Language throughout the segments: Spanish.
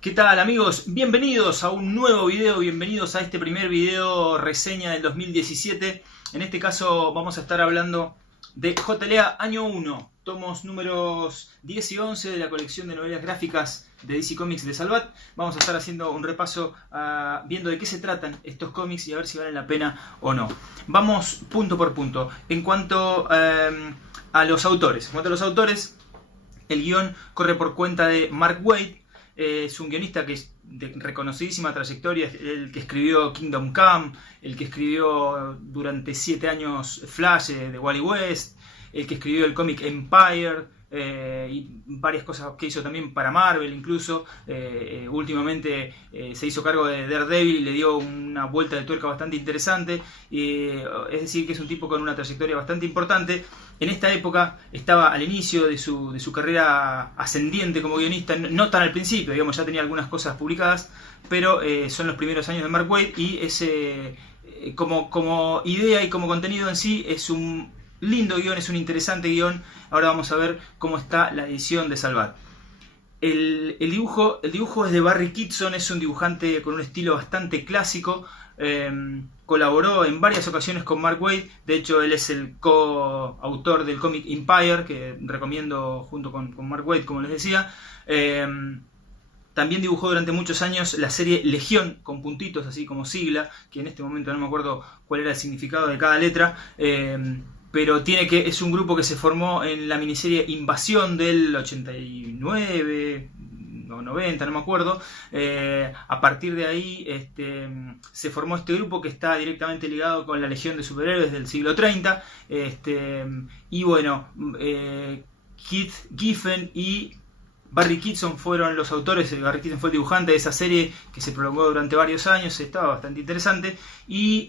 ¿Qué tal amigos? Bienvenidos a un nuevo video, bienvenidos a este primer video reseña del 2017. En este caso vamos a estar hablando de JLA Año 1, tomos números 10 y 11 de la colección de novelas gráficas de DC Comics de Salvat. Vamos a estar haciendo un repaso, viendo de qué se tratan estos cómics y a ver si valen la pena o no. Vamos punto por punto. En cuanto a los autores, el guión corre por cuenta de Mark Waid. Es un guionista que es de reconocidísima trayectoria, el que escribió Kingdom Come, el que escribió durante 7 años Flash de Wally West, el que escribió el cómic Empire y varias cosas que hizo también para Marvel incluso. Últimamente se hizo cargo de Daredevil y le dio una vuelta de tuerca bastante interesante. Es decir, que es un tipo con una trayectoria bastante importante. En esta época estaba al inicio de su carrera ascendiente como guionista, no tan al principio, digamos, ya tenía algunas cosas publicadas, pero son los primeros años de Mark Waid y como idea y como contenido en sí es un lindo guión, es un interesante guión. Ahora vamos a ver cómo está la edición de Salvat. El dibujo es de Barry Kitson, es un dibujante con un estilo bastante clásico. Colaboró en varias ocasiones con Mark Waid. De hecho, él es el coautor del cómic Empire, que recomiendo junto con Mark Waid, como les decía. También dibujó durante muchos años la serie Legión, con puntitos así como sigla, que en este momento no me acuerdo cuál era el significado de cada letra. Pero es un grupo que se formó en la miniserie Invasión del 89 o 90, no me acuerdo. A partir de ahí se formó este grupo que está directamente ligado con la Legión de Superhéroes del siglo 30. Y bueno, Keith Giffen y Barry Kitson fueron los autores. Barry Kitson fue el dibujante de esa serie que se prolongó durante varios años, estaba bastante interesante. Y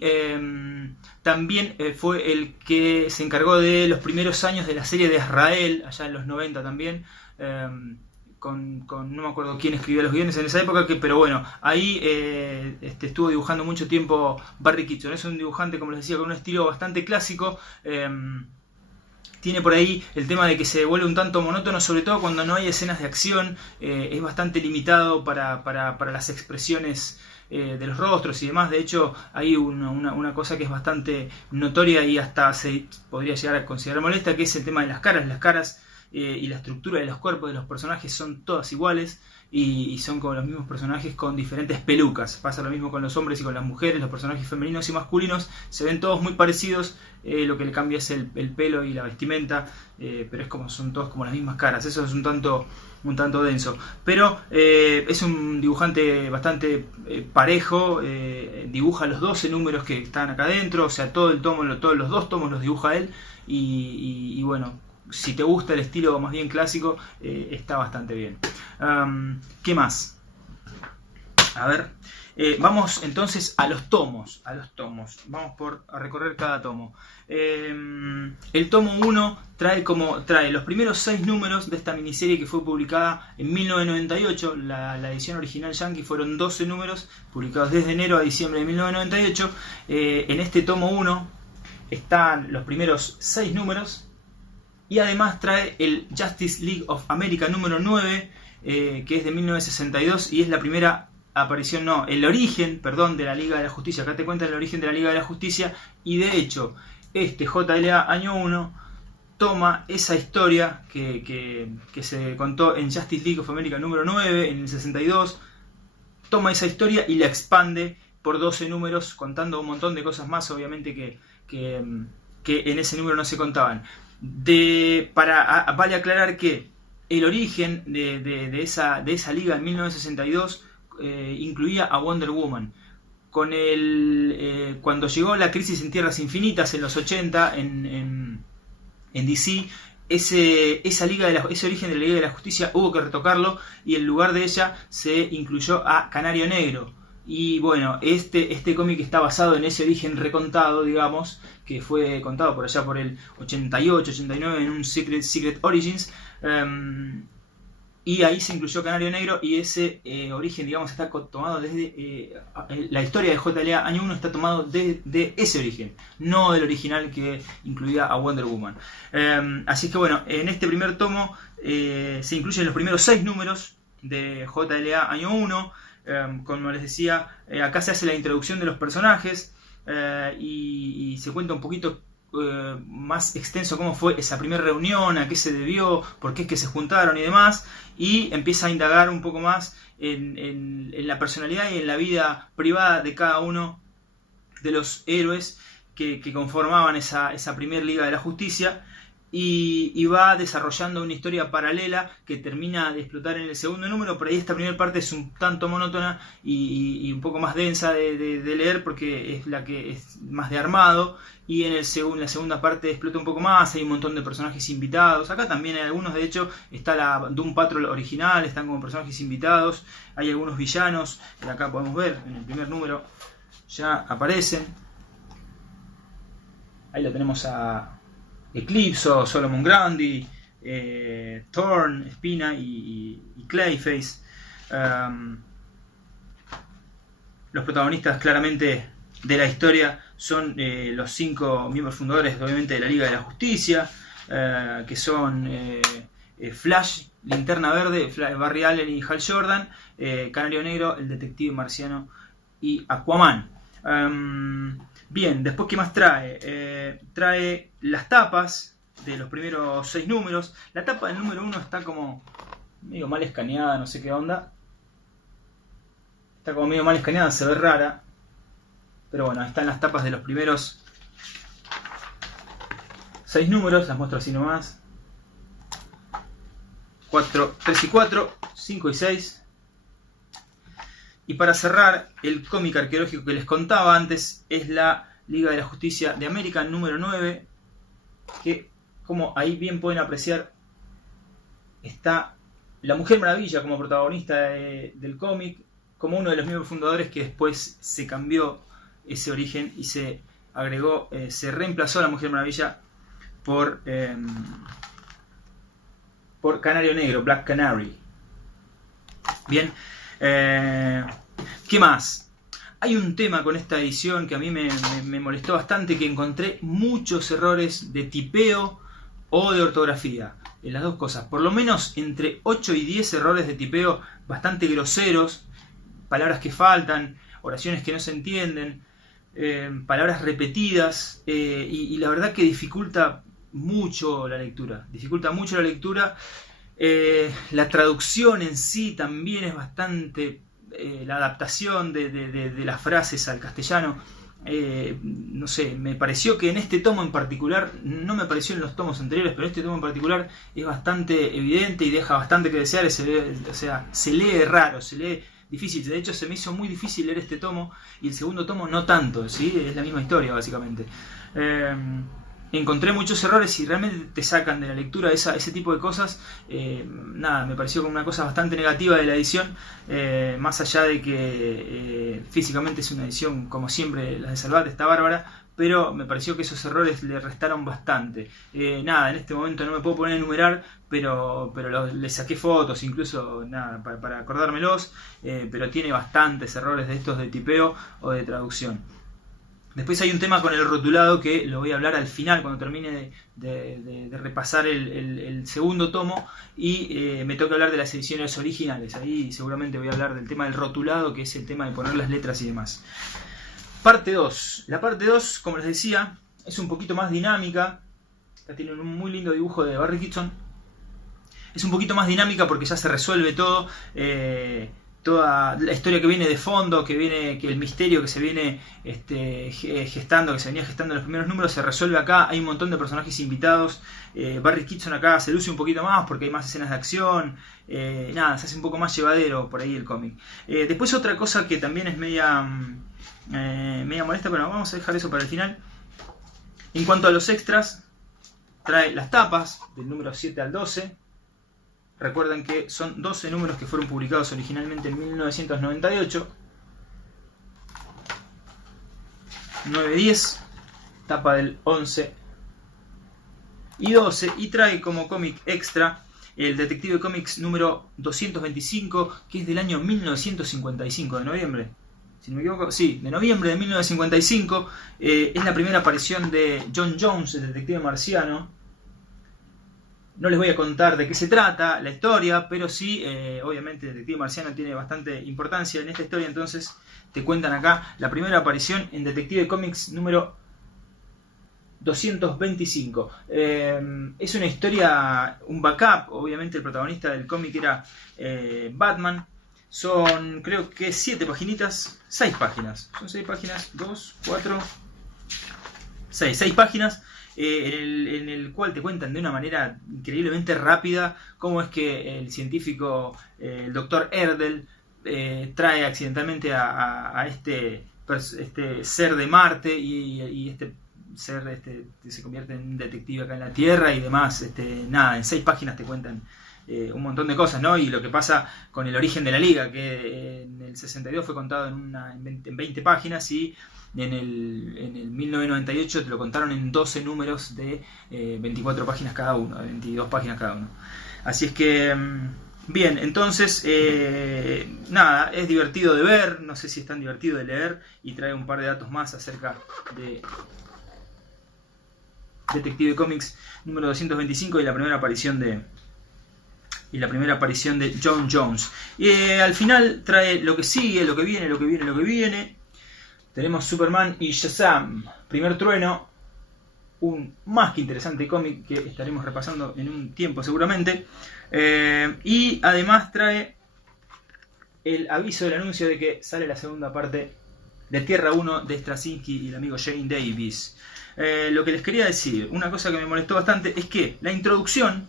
también fue el que se encargó de los primeros años de la serie de Israel, allá en los 90 también. No me acuerdo quién escribió los guiones en esa época, pero bueno, ahí estuvo dibujando mucho tiempo Barry Kitson. Es un dibujante, como les decía, con un estilo bastante clásico. Tiene por ahí el tema de que se vuelve un tanto monótono, sobre todo cuando no hay escenas de acción. Es bastante limitado para las expresiones de los rostros y demás. De hecho, hay una cosa que es bastante notoria y hasta se podría llegar a considerar molesta, que es el tema de las caras. Las caras y la estructura de los cuerpos de los personajes son todas iguales y son como los mismos personajes con diferentes pelucas. Pasa lo mismo con los hombres y con las mujeres. Los personajes femeninos y masculinos se ven todos muy parecidos. Lo que le cambia es el pelo y la vestimenta, pero son todos como las mismas caras. Eso es un tanto denso, pero es un dibujante bastante parejo. Dibuja los 12 números que están acá adentro, o sea, todos los 2 tomos los dibuja él. Y bueno, si te gusta el estilo más bien clásico, está bastante bien. ¿Qué más? A ver, vamos entonces a los tomos. Vamos a recorrer cada tomo. El tomo 1 trae los primeros 6 números de esta miniserie que fue publicada en 1998. La edición original yankee fueron 12 números publicados desde enero a diciembre de 1998. En este tomo 1 están los primeros 6 números. Y además trae el Justice League of America número 9, que es de 1962 y es la primera aparición, el origen, de la Liga de la Justicia. Acá te cuentan el origen de la Liga de la Justicia y de hecho este JLA Año 1 toma esa historia que se contó en Justice League of America número 9 en el 62, toma esa historia y la expande por 12 números contando un montón de cosas más, obviamente que en ese número no se contaban. Vale aclarar que el origen de esa liga en 1962 incluía a Wonder Woman. Cuando llegó la crisis en Tierras Infinitas en los 80 en DC, ese origen de la Liga de la Justicia hubo que retocarlo y en lugar de ella se incluyó a Canario Negro. Y bueno, este cómic está basado en ese origen recontado, digamos, que fue contado por allá por el 88, 89 en un Secret Origins. Y ahí se incluyó Canario Negro y ese origen, digamos, está tomado desde... la historia de JLA Año 1 está tomado de ese origen, no del original que incluía a Wonder Woman. Así que bueno, en este primer tomo se incluyen los primeros 6 números de JLA año 1. Como les decía, acá se hace la introducción de los personajes y se cuenta un poquito más extenso cómo fue esa primera reunión, a qué se debió, por qué es que se juntaron y demás, y empieza a indagar un poco más en la personalidad y en la vida privada de cada uno de los héroes que conformaban esa primera Liga de la Justicia, y va desarrollando una historia paralela que termina de explotar en el segundo número. Por ahí esta primera parte es un tanto monótona y un poco más densa de leer, porque es la que es más de armado, y en la segunda parte explota un poco más, hay un montón de personajes invitados. Acá también hay algunos, de hecho está la Doom Patrol original, están como personajes invitados, hay algunos villanos que acá podemos ver en el primer número, ya aparecen. Ahí lo tenemos a Eclipso, Solomon Grundy, Thorn, Espina y Clayface. Los protagonistas claramente de la historia son los 5 miembros fundadores, obviamente, de la Liga de la Justicia, que son Flash, Linterna Verde, Barry Allen y Hal Jordan, Canario Negro, el Detective Marciano y Aquaman. Bien, después, ¿qué más trae? Trae las tapas de los primeros 6 números. La tapa del número 1 está como medio mal escaneada, no sé qué onda. Está como medio mal escaneada, se ve rara. Pero bueno, están las tapas de los primeros 6 números, las muestro así nomás. 3 y 4, 5 y 6. Y para cerrar, el cómic arqueológico que les contaba antes es la Liga de la Justicia de América número 9, que, como ahí bien pueden apreciar, está la Mujer Maravilla como protagonista del cómic, como uno de los miembros fundadores, que después se cambió ese origen y se agregó, se reemplazó a la Mujer Maravilla por Canario Negro, Black Canary. Bien. ¿Qué más? Hay un tema con esta edición que a mí me molestó bastante, que encontré muchos errores de tipeo o de ortografía, en las dos cosas, por lo menos entre 8 y 10 errores de tipeo bastante groseros, palabras que faltan, oraciones que no se entienden, palabras repetidas, y la verdad que dificulta mucho la lectura, la traducción en sí también es bastante, la adaptación de las frases al castellano, no sé, me pareció que en este tomo en particular, no me pareció en los tomos anteriores, pero este tomo en particular es bastante evidente y deja bastante que desear. Se lee raro, se lee difícil. De hecho, se me hizo muy difícil leer este tomo, y el segundo tomo no tanto, ¿sí? Es la misma historia básicamente. Encontré muchos errores y realmente te sacan de la lectura ese tipo de cosas. Nada, me pareció como una cosa bastante negativa de la edición, más allá de que físicamente es una edición, como siempre, la de Salvat está bárbara, pero me pareció que esos errores le restaron bastante. Nada, en este momento no me puedo poner a enumerar, pero le saqué fotos incluso, nada, para acordármelos, pero tiene bastantes errores de estos de tipeo o de traducción. Después hay un tema con el rotulado que lo voy a hablar al final, cuando termine de repasar el segundo tomo, y me toca hablar de las ediciones originales. Ahí seguramente voy a hablar del tema del rotulado, que es el tema de poner las letras y demás. Parte 2. La parte 2, como les decía, es un poquito más dinámica. Acá tiene un muy lindo dibujo de Barry Kitson. Es un poquito más dinámica porque ya se resuelve todo. Toda la historia que viene de fondo, que el misterio que se viene gestando, que se venía gestando en los primeros números, se resuelve acá. Hay un montón de personajes invitados. Barry Kitson acá se luce un poquito más porque hay más escenas de acción. Nada, se hace un poco más llevadero por ahí el cómic. Después otra cosa que también es media molesta, pero vamos a dejar eso para el final. En cuanto a los extras, trae las tapas del número 7 al 12. Recuerden que son 12 números que fueron publicados originalmente en 1998. 9-10, tapa del 11 y 12. Y trae como cómic extra el Detective Comics número 225, que es del año 1955, de noviembre. Si no me equivoco, sí, de noviembre de 1955. Es la primera aparición de John Jones, el detective marciano. No les voy a contar de qué se trata la historia, pero sí, obviamente Detective Marciano tiene bastante importancia en esta historia, entonces te cuentan acá la primera aparición en Detective Comics número 225. Es una historia, un backup, obviamente el protagonista del cómic era Batman. Son, creo que 7 paginitas, 6 páginas. Son 6 páginas, 2, 4, 6 páginas. En el cual te cuentan de una manera increíblemente rápida cómo es que el científico, el doctor Erdel, trae accidentalmente a este ser de Marte y este ser se convierte en un detective acá en la Tierra y demás. Nada, en 6 páginas te cuentan un montón de cosas, ¿no? Y lo que pasa con el origen de la Liga, que en el 62 fue contado en 20 páginas y en el 1998 te lo contaron en 12 números de 24 páginas cada uno, de 22 páginas cada uno. Así es que, bien, entonces, nada, es divertido de ver, no sé si es tan divertido de leer, y trae un par de datos más acerca de Detective Comics número 225 y la primera aparición de John Jones. Y al final trae lo que sigue, lo que viene. Tenemos Superman y Shazam, Primer Trueno, un más que interesante cómic que estaremos repasando en un tiempo seguramente. Y además trae el aviso del anuncio de que sale la segunda parte de Tierra 1 de Straczynski y el amigo Shane Davis. Lo que les quería decir, una cosa que me molestó bastante es que la introducción,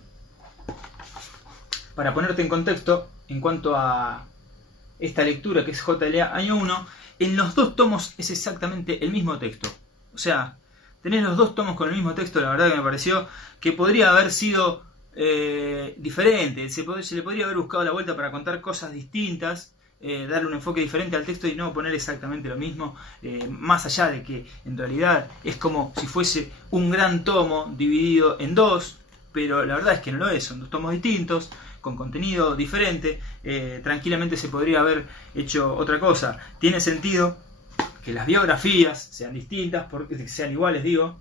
para ponerte en contexto en cuanto a esta lectura que es JLA Año 1, en los 2 tomos es exactamente el mismo texto. O sea, tenés los 2 tomos con el mismo texto, la verdad que me pareció que podría haber sido diferente, se le podría haber buscado la vuelta para contar cosas distintas, darle un enfoque diferente al texto y no poner exactamente lo mismo, más allá de que en realidad es como si fuese un gran tomo dividido en 2, pero la verdad es que no lo es, son 2 tomos distintos, con contenido diferente. Tranquilamente se podría haber hecho otra cosa. Tiene sentido que las biografías sean distintas, porque sean iguales, digo,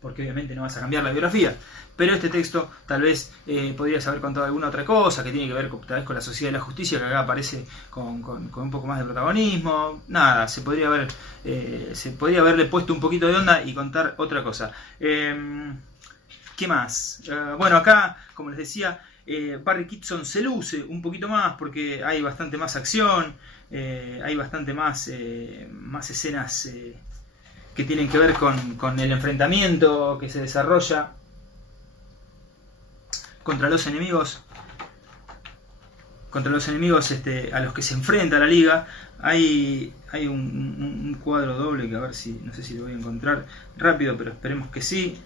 porque obviamente no vas a cambiar la biografía, pero este texto tal vez podrías haber contado alguna otra cosa que tiene que ver tal vez con la Sociedad de la Justicia, que acá aparece con un poco más de protagonismo. Nada, se podría haberle puesto un poquito de onda y contar otra cosa. ¿Qué más? Bueno, acá, como les decía, Barry Kitson se luce un poquito más porque hay bastante más acción, hay bastante más escenas que tienen que ver con el enfrentamiento que se desarrolla contra los enemigos a los que se enfrenta la Liga. Hay un cuadro doble que a ver si, no sé si lo voy a encontrar rápido, pero esperemos que sí,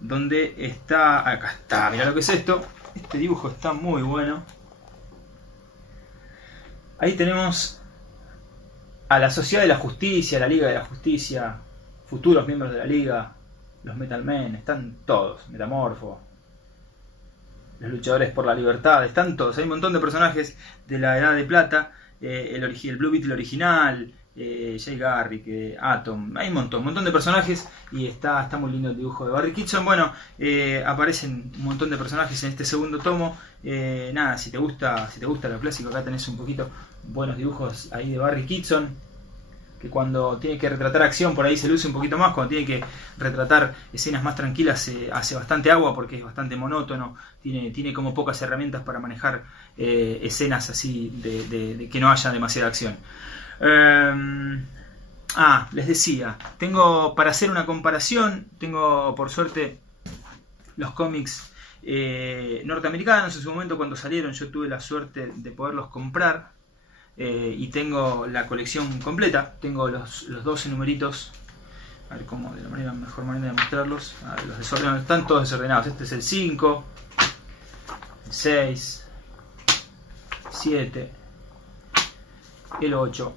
donde está, acá está, mirá lo que es esto. Este dibujo está muy bueno. Ahí tenemos a la Sociedad de la Justicia, la Liga de la Justicia, futuros miembros de la Liga, los Metal Men, están todos, Metamorfo, los luchadores por la libertad, están todos. Hay un montón de personajes de la Edad de Plata, el Blue Beetle original, Jay Garrick, Atom, hay un montón de personajes y está muy lindo el dibujo de Barry Kitson. Bueno, aparecen un montón de personajes en este segundo tomo. Nada, si te gusta lo clásico, acá tenés un poquito buenos dibujos ahí de Barry Kitson, que cuando tiene que retratar acción por ahí se luce un poquito más, cuando tiene que retratar escenas más tranquilas hace bastante agua porque es bastante monótono, tiene como pocas herramientas para manejar escenas así de que no haya demasiada acción. Les decía, tengo para hacer una comparación, tengo por suerte los cómics norteamericanos. En su momento cuando salieron yo tuve la suerte de poderlos comprar, y tengo la colección completa, tengo los 12 numeritos. A ver cómo, de la mejor manera de mostrarlos. A ver, los desordenados, están todos desordenados. Este es el 5, el 6, 7, el 8,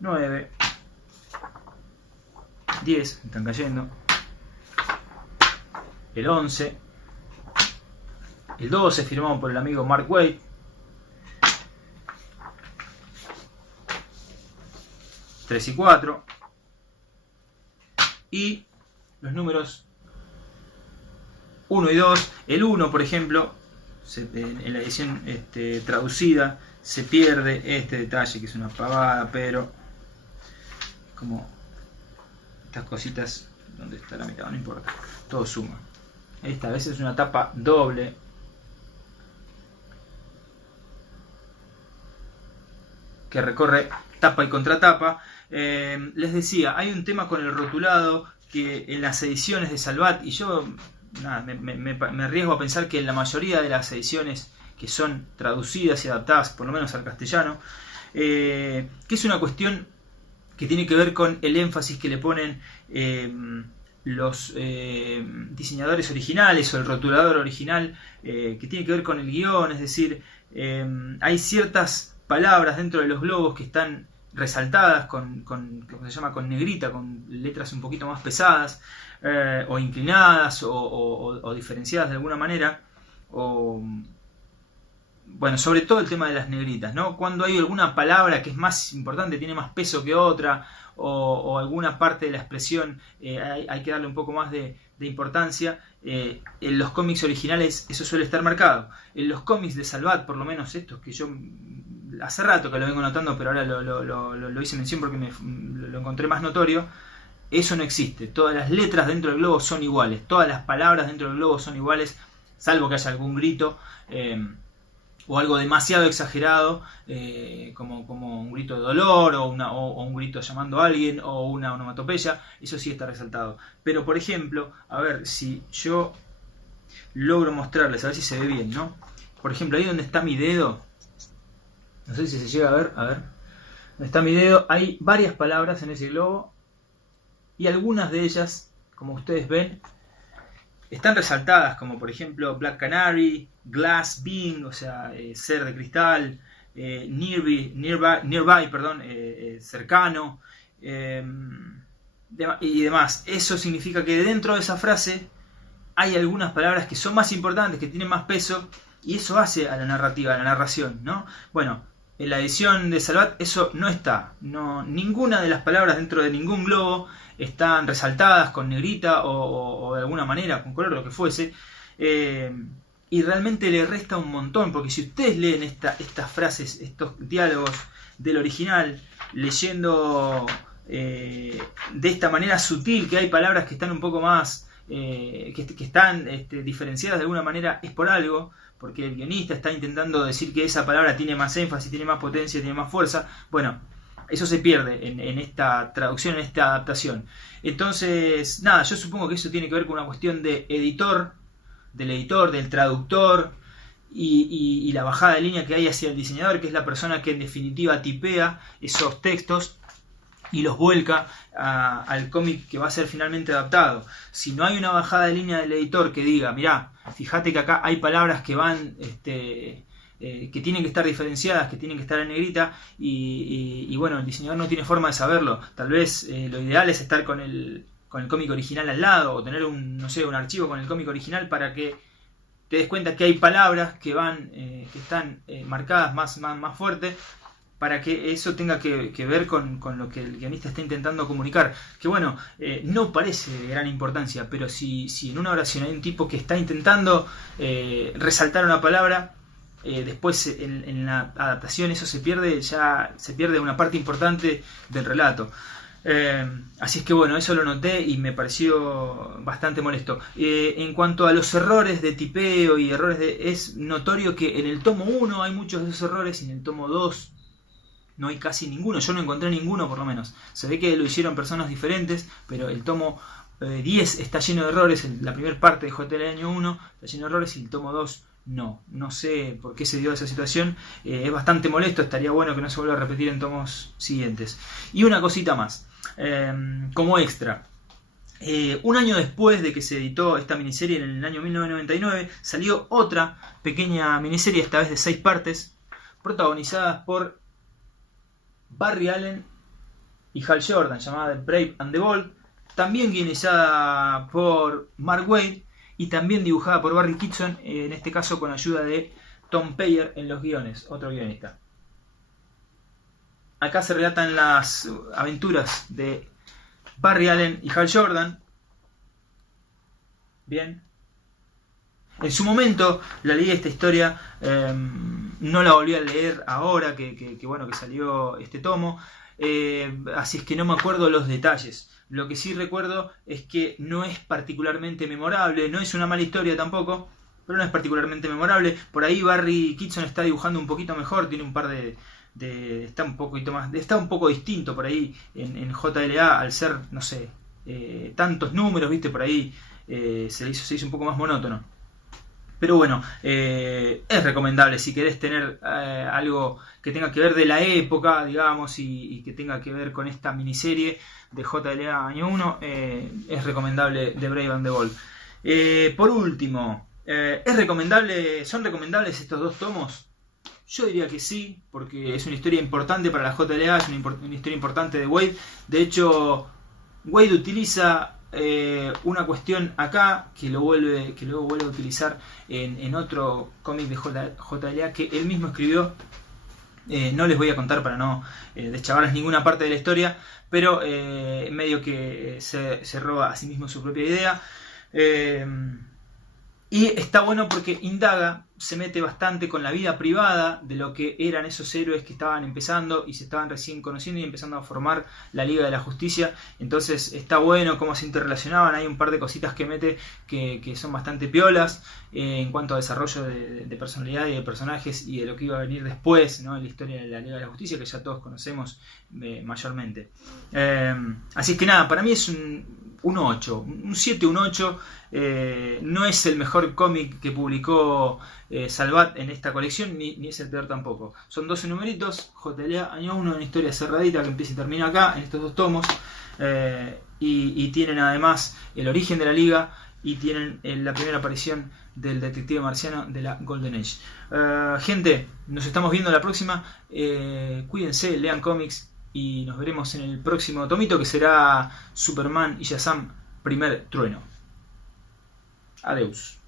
9, 10, están cayendo, el 11, el 12 firmado por el amigo Mark Waid, tres y 4, y los números 1 y 2. El 1, por ejemplo, en la edición traducida, se pierde este detalle, que es una pavada, pero como estas cositas, ¿dónde está la mitad? No importa, todo suma. Esta vez es una tapa doble. Que recorre tapa y contratapa. Les decía, hay un tema con el rotulado que en las ediciones de Salvat, y yo nada, me arriesgo a pensar que en la mayoría de las ediciones que son traducidas y adaptadas, por lo menos al castellano, que es una cuestión que tiene que ver con el énfasis que le ponen los diseñadores originales o el rotulador original, que tiene que ver con el guión, es decir, hay ciertas palabras dentro de los globos que están resaltadas con ¿cómo se llama? Con negrita, con letras un poquito más pesadas, o inclinadas, o diferenciadas de alguna manera, bueno, sobre todo el tema de las negritas, ¿no? Cuando hay alguna palabra que es más importante, tiene más peso que otra, o alguna parte de la expresión hay que darle un poco más de importancia. En los cómics originales eso suele estar marcado. En los cómics de Salvat, por lo menos estos que yo hace rato que lo vengo notando, pero ahora lo hice mención porque lo encontré más notorio, eso no existe. Todas las letras dentro del globo son iguales, todas las palabras dentro del globo son iguales, salvo que haya algún grito o algo demasiado exagerado, como un grito de dolor o un grito llamando a alguien o una onomatopeya. Eso sí está resaltado. Pero por ejemplo, a ver si yo logro mostrarles, a ver si se ve bien, ¿no? Por ejemplo, ahí donde está mi dedo, no sé si se llega a ver, donde está mi dedo, hay varias palabras en ese globo y algunas de ellas, como ustedes ven, están resaltadas, como por ejemplo Black Canary, Glass Being, o sea, ser de cristal, nearby, perdón, cercano, y demás. Eso significa que dentro de esa frase hay algunas palabras que son más importantes, que tienen más peso, y eso hace a la narrativa, a la narración, ¿no? Bueno, en la edición de Salvat eso no está. Ninguna de las palabras dentro de ningún globo están resaltadas con negrita o de alguna manera, con color, lo que fuese. Y realmente le resta un montón, porque si ustedes leen estas frases, estos diálogos del original, leyendo de esta manera sutil, que hay palabras que están un poco más, que están diferenciadas de alguna manera, es por algo, porque el guionista está intentando decir que esa palabra tiene más énfasis, tiene más potencia, tiene más fuerza. Bueno, eso se pierde en esta traducción, en esta adaptación. Entonces, nada, yo supongo que eso tiene que ver con una cuestión de del traductor, y la bajada de línea que hay hacia el diseñador, que es la persona que en definitiva tipea esos textos y los vuelca al cómic que va a ser finalmente adaptado. Si no hay una bajada de línea del editor que diga, mirá, fíjate que acá hay palabras que van que tienen que estar diferenciadas, que tienen que estar en negrita, y bueno, el diseñador no tiene forma de saberlo. Tal vez lo ideal es estar con el cómic original al lado, o tener un archivo con el cómic original para que te des cuenta que hay palabras que están marcadas más fuerte, para que eso tenga que ver con lo que el guionista está intentando comunicar. Que bueno, no parece de gran importancia, pero si en una oración hay un tipo que está intentando resaltar una palabra, después en la adaptación eso se pierde una parte importante del relato. Así es que bueno, eso lo noté y me pareció bastante molesto. En cuanto a los errores de tipeo y errores es notorio que en el tomo 1 hay muchos de esos errores, y en el tomo 2 no hay casi ninguno. Yo no encontré ninguno, por lo menos. Se ve que lo hicieron personas diferentes, pero el tomo 10 está lleno de errores. La primera parte de JL del año 1 está lleno de errores, y el tomo 2 no sé por qué se dio esa situación. Es bastante molesto, estaría bueno que no se vuelva a repetir en tomos siguientes. Y una cosita más, como extra. Un año después de que se editó esta miniserie, en el año 1999, salió otra pequeña miniserie, esta vez de 6 partes, protagonizadas por Barry Allen y Hal Jordan, llamada The Brave and the Bold, también guionizada por Mark Waid y también dibujada por Barry Kitson, en este caso con ayuda de Tom Peyer en los guiones, otro guionista. Acá se relatan las aventuras de Barry Allen y Hal Jordan. Bien. En su momento la leí esta historia, no la volví a leer ahora bueno, que salió este tomo, así es que no me acuerdo los detalles. Lo que sí recuerdo es que no es particularmente memorable, no es una mala historia tampoco, pero no es particularmente memorable. Por ahí Barry Kitson está dibujando un poquito mejor, tiene un par está un poquito más, está un poco distinto por ahí en JLA, al ser, no sé, tantos números, viste, por ahí se hizo un poco más monótono. Pero bueno, es recomendable si querés tener algo que tenga que ver de la época, digamos, y que tenga que ver con esta miniserie de JLA año 1, es recomendable The Brave and the Bold. Por último, ¿son recomendables estos dos tomos? Yo diría que sí, porque es una historia importante para la JLA, es una historia importante de Waid. De hecho, Waid utiliza una cuestión acá que luego vuelve a utilizar en otro cómic de JLA que él mismo escribió. No les voy a contar para no deschavarles ninguna parte de la historia, pero medio que se roba a sí mismo su propia idea. Y está bueno porque indaga, se mete bastante con la vida privada de lo que eran esos héroes que estaban empezando y se estaban recién conociendo y empezando a formar la Liga de la Justicia. Entonces está bueno cómo se interrelacionaban. Hay un par de cositas que mete que son bastante piolas en cuanto a desarrollo de personalidad y de personajes y de lo que iba a venir después, ¿no? En la historia de la Liga de la Justicia, que ya todos conocemos mayormente. Así que nada, para mí es un 8, un 7, un 8. No es el mejor cómic que publicó Salvat en esta colección, ni es el peor tampoco. Son 12 numeritos, JLA año 1, una historia cerradita que empieza y termina acá, en estos dos tomos. Y tienen además el origen de la liga y tienen la primera aparición del detective marciano de la Golden Age. Gente, nos estamos viendo la próxima. Cuídense, lean cómics y nos veremos en el próximo tomito, que será Superman y Shazam, primer trueno. Adeus.